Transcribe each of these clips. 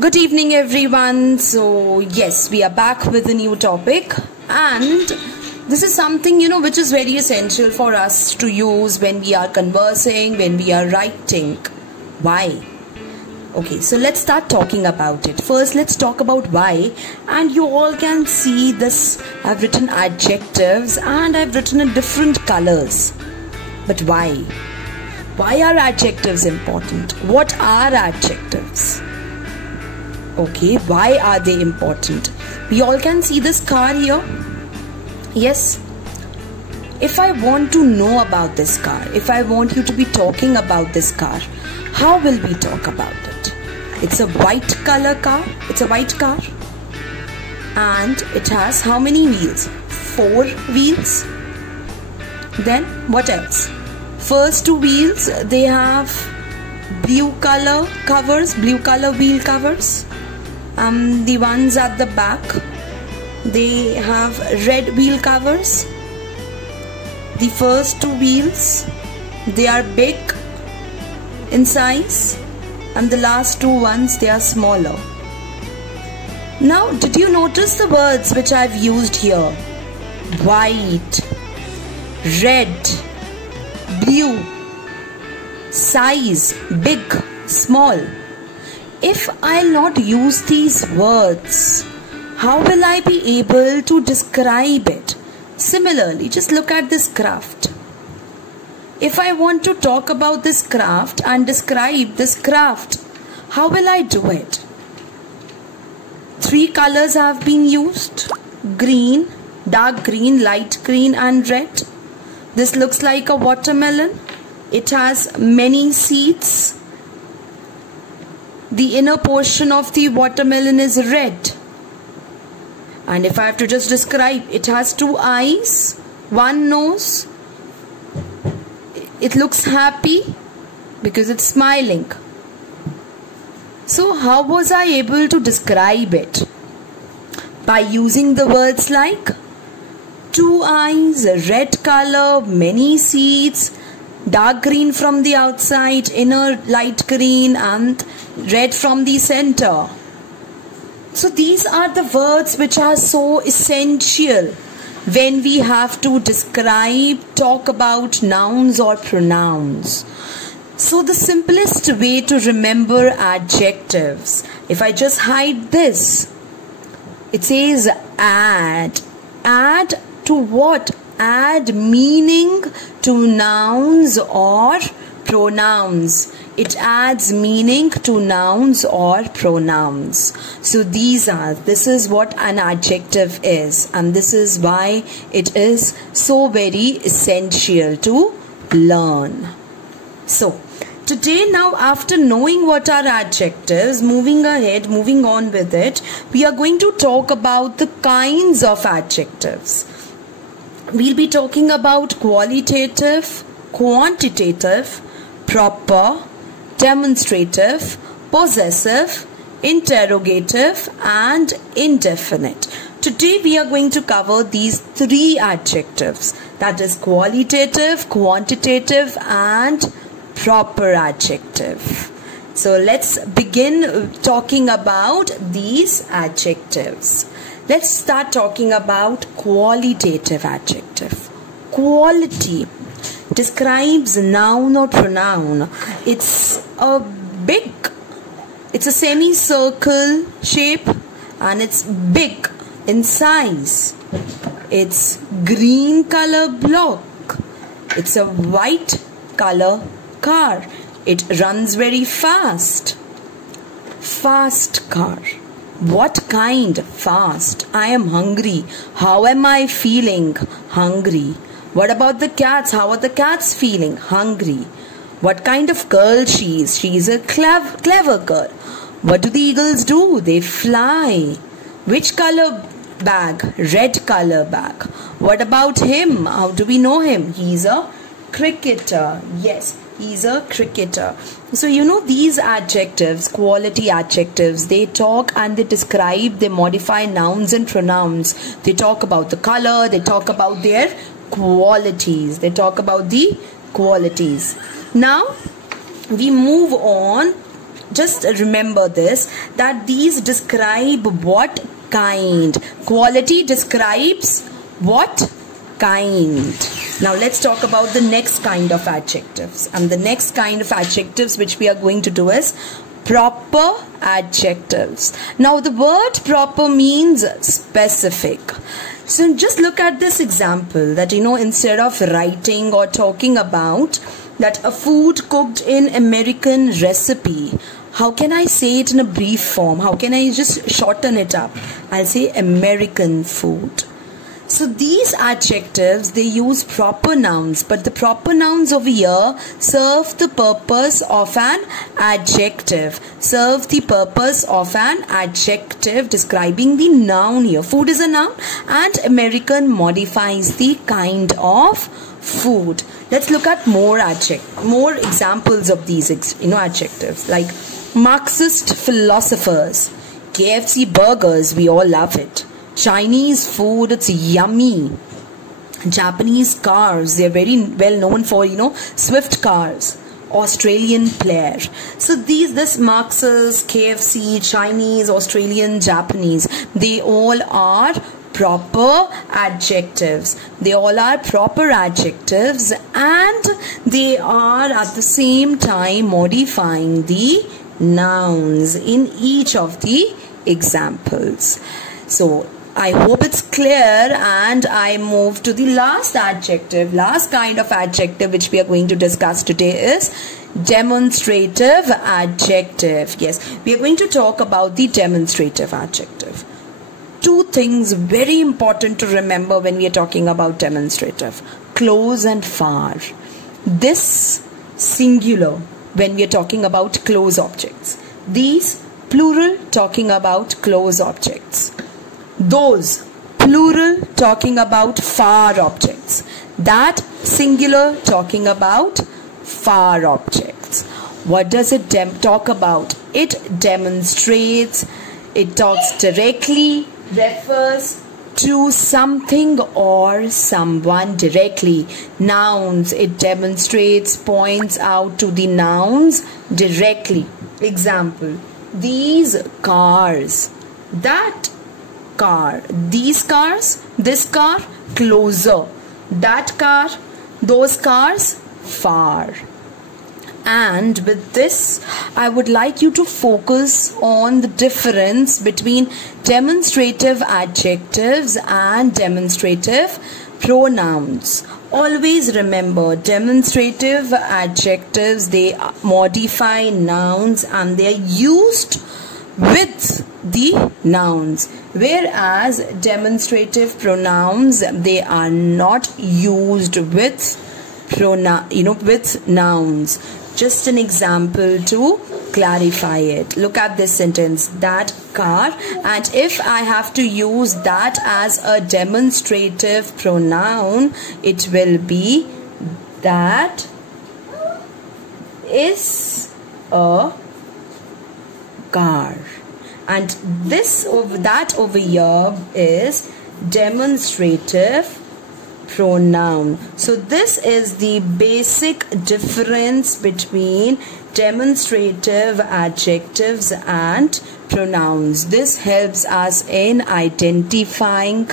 Good evening everyone. So yes, we are back with a new topic, and this is something which is very essential for us to use when we are conversing, when we are writing. Why? Okay, so let's start talking about it. First, let's talk about why. And you all can see this. I've written adjectives and I've written in different colors. But why? Why are adjectives important? What are adjectives? Okay, why are they important? We all can see this car here. Yes. If I want to know about this car, if I want you to be talking about this car, how will we talk about it? It's a white color car. It's a white car. And it has how many wheels? 4 wheels. Then what else? First 2 wheels, they have blue color covers, blue color wheel covers. The ones at the back, they have red wheel covers. The first 2 wheels, they are big in size, and the last 2 ones, they are smaller. Now, did you notice the words which I've used here? White, red, blue, size, big, small. If I'll not use these words, how will I be able to describe it? Similarly, just look at this craft. If I want to talk about this craft and describe this craft, how will I do it? 3 colors have been used: green, dark green, light green and red. This looks like a watermelon. It has many seeds. The inner portion of the watermelon is red. And if I have to just describe, it has 2 eyes, 1 nose. It looks happy because it's smiling. So how was I able to describe it? By using the words like 2 eyes, red color, many seeds, dark green from the outside, inner light green and red from the center. So these are the words which are so essential when we have to describe, talk about nouns or pronouns. So the simplest way to remember adjectives, if I just hide this, it says add. Add to what? Add meaning to nouns or pronouns. It adds meaning to nouns or pronouns. So this is what an adjective is, and this is why it is so very essential to learn. So today, now after knowing what are adjectives, moving on with it, we are going to talk about the kinds of adjectives. We'll be talking about qualitative, quantitative, proper, demonstrative, possessive, interrogative and indefinite. Today we are going to cover these 3 adjectives, that is qualitative, quantitative and proper adjective. So let's begin talking about these adjectives. Let's start talking about qualitative adjective. Quality describes noun or pronoun. It's a semicircle shape and it's big in size. It's green color block. It's a white color car. It runs very fast. Fast car. What kind? Fast. I am hungry. How am I feeling? Hungry. What about the cats? How are the cats feeling? Hungry. What kind of girl she is? She is a clever girl. What do the eagles do? They fly. Which color bag? Red color bag. What about him? How do we know him? He's a cricketer. Yes, he's a cricketer. So these adjectives, quality adjectives, they talk and they describe, they modify nouns and pronouns. They talk about the color, they talk about their qualities. They talk about the qualities. Now we move on just remember this, that these describe what kind. Quality describes what kind. Now let's talk about the next kind of adjectives. And the next kind of adjectives which we are going to do is proper adjectives. Now the word proper means specific. So just look at this example, that instead of writing or talking about that a food cooked in American recipe, how can I say it in a brief form? How can I just shorten it up? I'll say American food. So these adjectives, they use proper nouns, but the proper nouns over here serve the purpose of an adjective. Serve the purpose of an adjective describing the noun here. Food is a noun and American modifies the kind of food. Let's look at more examples of these adjectives, like Marxist philosophers, KFC burgers, we all love it. Chinese food, it's yummy. Japanese cars, they're very well known for, Swift cars. Australian player. So this Marxist, KFC, Chinese, Australian, Japanese, they all are proper adjectives. They all are proper adjectives, and they are at the same time modifying the nouns in each of the examples. So I hope it's clear, and I move to the last adjective. Last kind of adjective which we are going to discuss today is demonstrative adjective. Yes, we are going to talk about the demonstrative adjective. Two things very important to remember when we are talking about demonstrative: close and far. This singular when we are talking about close objects. These plural talking about close objects. Those plural talking about far objects. That singular talking about far objects. What does it talk about? It demonstrates, it talks directly, refers to something or someone directly. Nouns, it demonstrates, points out to the nouns directly. Example: these cars, that car, these cars, this car, closer, that car, those cars, far. And with this, I would like you to focus on the difference between demonstrative adjectives and demonstrative pronouns. Always remember, demonstrative adjectives, they modify nouns and they are used with the nouns, whereas demonstrative pronouns, they are not used with with nouns. Just an example to clarify it. Look at this sentence: that car. And if I have to use that as a demonstrative pronoun, it will be that is a car. And that over here is demonstrative pronoun. So this is the basic difference between demonstrative adjectives and pronouns. This helps us in identifying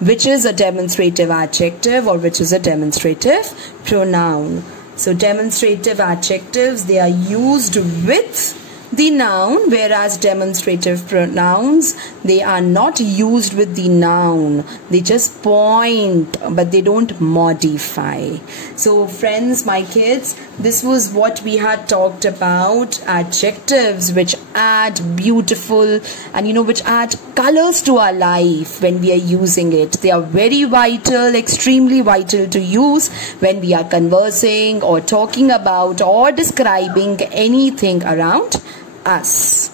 which is a demonstrative adjective or which is a demonstrative pronoun. So demonstrative adjectives, they are used with the noun, whereas demonstrative pronouns, they are not used with the noun. They just point, but they don't modify. So friends, my kids, this was what we had talked about: adjectives which add beautiful and which add colors to our life when we are using it. They are very vital, extremely vital to use when we are conversing or talking about or describing anything around us.